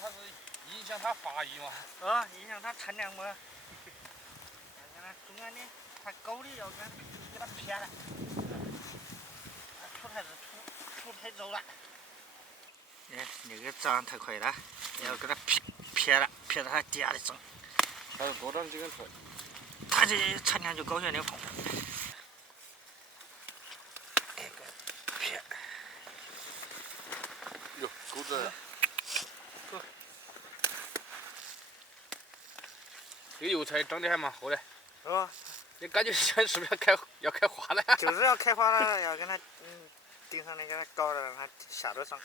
它是影响它发育嘛。影响它产量嘛。看看中间的，它高的要给它撇了，出太走了。哎，那个长太快了，要给它撇了，撇到它底下的种。还有多长几根头？它这产量就高些2公分。撇。哟，钩子。这个油菜长得还蛮好的。是吧？你感觉是不是要开花了？就是要开花了，要跟它顶上的给它搞了，让它下着上。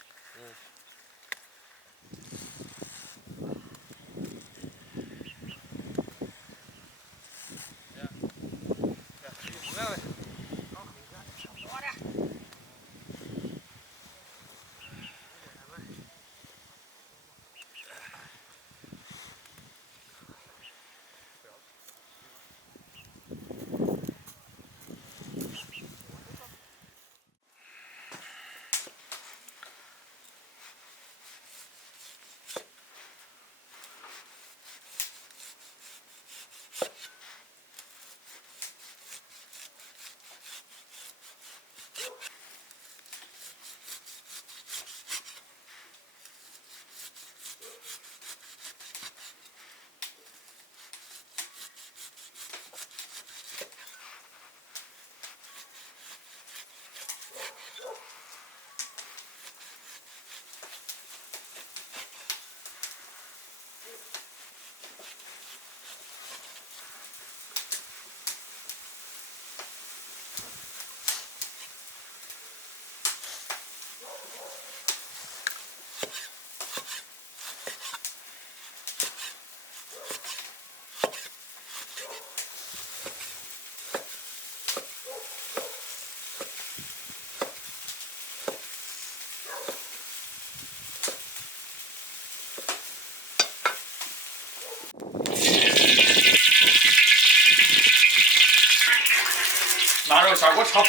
腊肉下锅炒。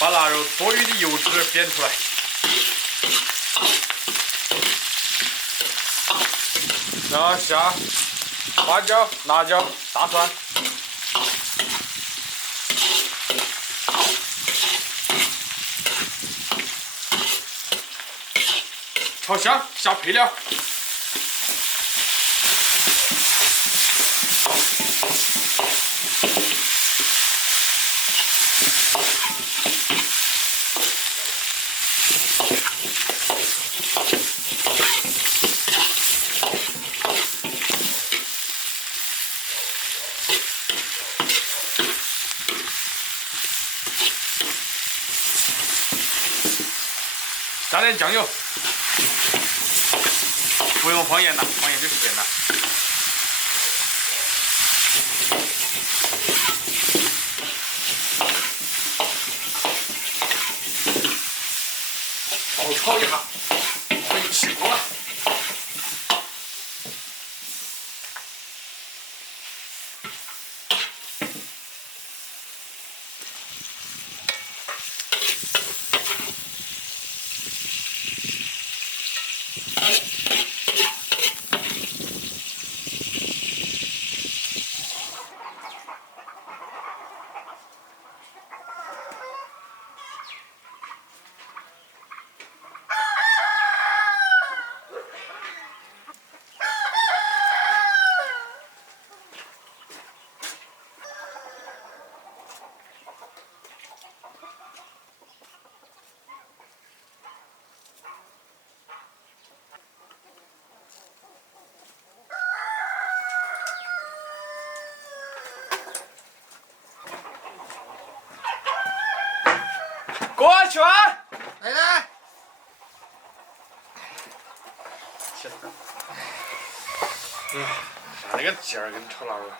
把腊肉多余的油脂煸出来。然后下花椒、辣椒、大蒜。炒香，下配料。加点酱油。不用放盐了，放盐就咸了。爆炒一下，可以起锅了。过去啊！来来。啥那个劲儿跟炒腊肉。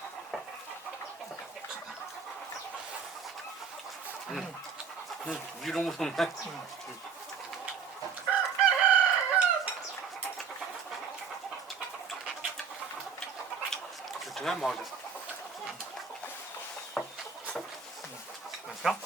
与众不同的。这真还毛的。香。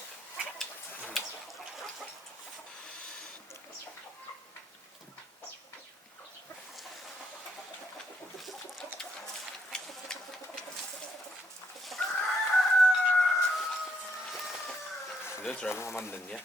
这汁儿还蛮嫩的。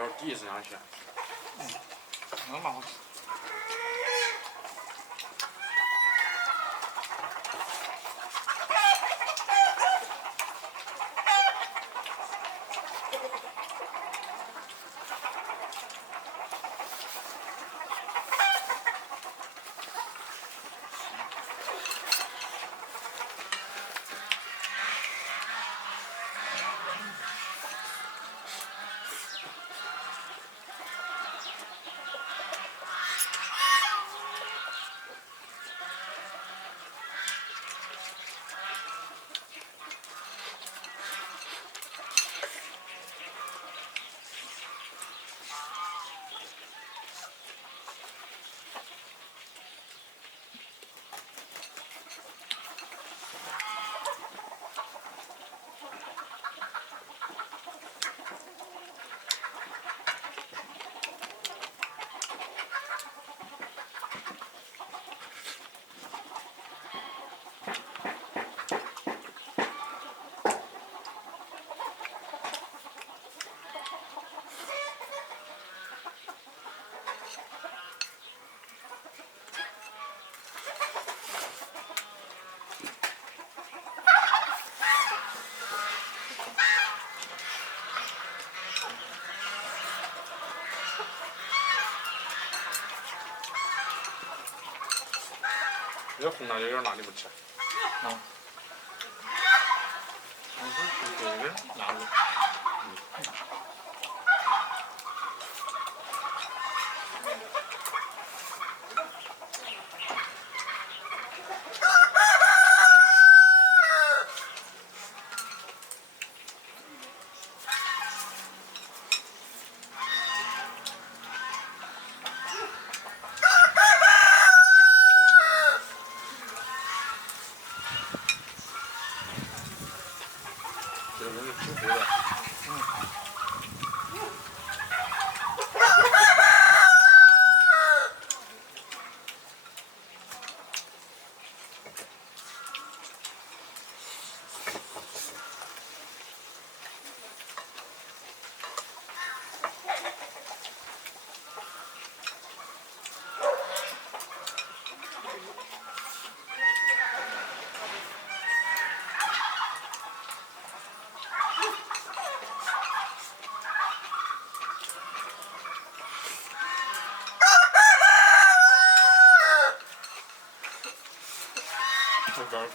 我是第一次这样吃。蛮好吃。这红辣椒有哪里不吃？我是这个辣味。这个是煮过的。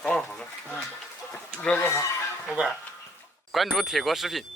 搞好了。热个好，老板。关注铁锅食品。